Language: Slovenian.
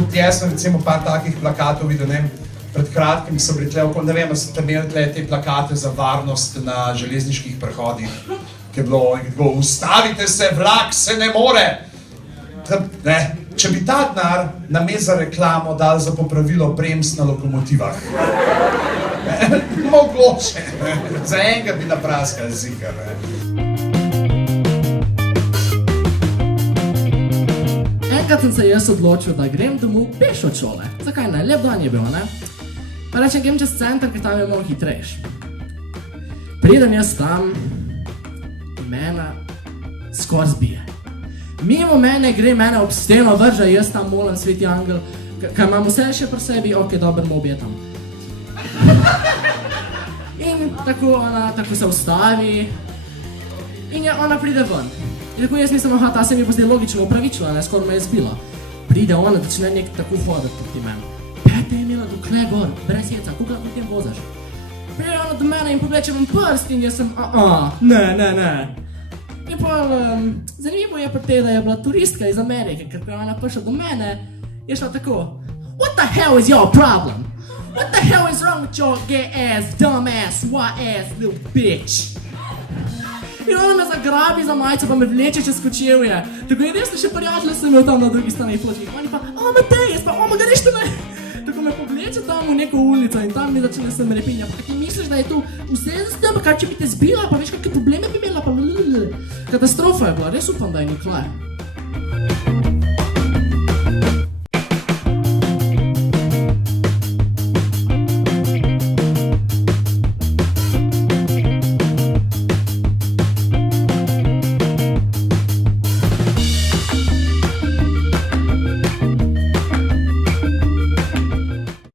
tudi jaz sem recimo par takih plakatov videl, ne vem, pred kratkim so bili tle okoli, ne vem, ste imeli tle te plakate za varnost na železniških prehodih, ki je bilo, ustavite se, vlak se ne more. Ne, če bi ta denar namesto za reklamo dal za popravilo bremz na lokomotivah. Mogoče, za enega bi napraskali zikar. Enkrat sem se jaz odločil, da grem domov peš od šole. Zakaj ne? Lep dan je bil, ne? Pa rečem, grem čez center, ker tam je malo hitrejš. Pridem jaz tam, mene skoraj zbije. Mimo mene gre, mene ob steno vrže, jaz tam molim sveti angel, kaj imam vse še pri sebi, ok, dober, me objetam. In tako se ustavi in ona pride ven. In tako jaz mislim, ta se mi bo zdaj logično upravičila, ne, skoraj me je zbila. Pride ona, začne nek tako hoditi proti meni. Pete je imela dokle gor, brez jeca, koliko lahko tem vozaš? Pride ona do mene in povleče vam prst in jaz sem, ne. In pa zanimivo je pri tej, da je bila turistka iz Amerike, ker ko je ona prišla do mene, je šla tako, what the hell is your problem? What the hell is wrong with your gay ass, dumb ass, white ass, little bitch? In ona me zagrabi za majico, pa me vleče čez kočevje. Tako je resno še prijatelja sem imel tam na drugi strani pločnik. Oni pa, Matej, jaz pa, greš tu me. Tako me povleče tam v neko ulico in tam mi začne se repinja. Pa ti misliš, da je to vse za s tem, pa kaj če bi te zbila, pa veš kakve probleme bi imela, pa katastrofa je bila, res upam, da je niklar.